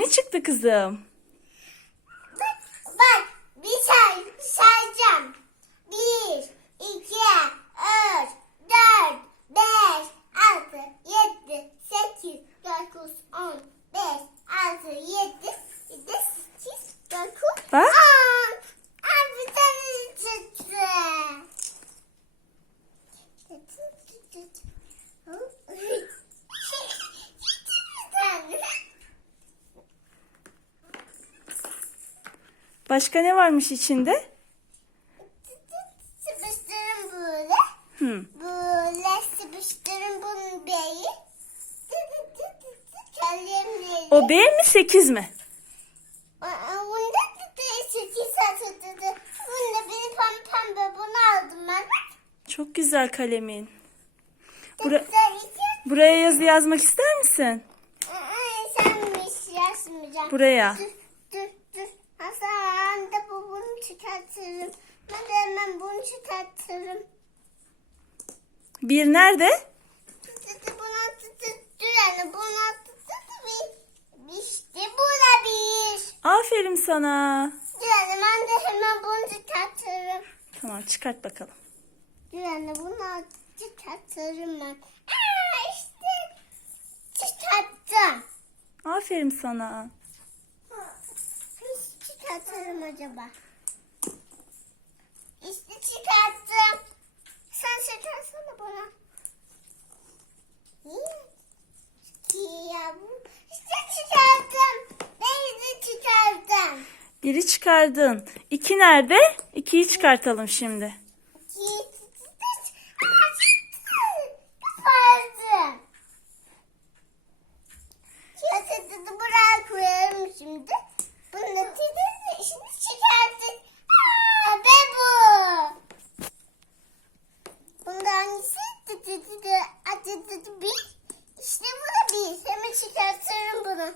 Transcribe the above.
çıktı kızım? Bak, bak bir say, sayacağım. Bir, iki, üç, dört, beş, altı, yedi, sekiz, dokuz, on, beş, altı, yedi, yedi, sekiz, dokuz, Bak. on. Aa, bir tane çıktı. Bir tane. Başka ne varmış içinde? Sıkıştırın böyle. Hı. Böyle sıkıştırın bunun beyi. O B mi 8 mi? Bunda da sekiz satıldı. Bunda bir pembe pembe bunu aldım ben. Çok güzel kalemin. Bura- buraya yazı yazmak ister misin? Senmiş yazmayacağım. Buraya. Çıkartırım. Ben de hemen bunu çıkartırım. Bir nerede? Buna tütü yani buna. İşte buna bir. Aferin sana. Yani ben de hemen bunu çıkartırım. Tamam çıkart bakalım. Yani bunu çıkartırım ben. Aa işte çıkarttım. Aferin sana. Çıkartırım acaba? Çıkarttım. Sen çıkarsana bana. İşte çıkarttım. Ben çıkarttım. Biri çıkardın. İki nerede? İkiyi çıkartalım şimdi. İşte bunu bir. Hemen çıkartırım bunu.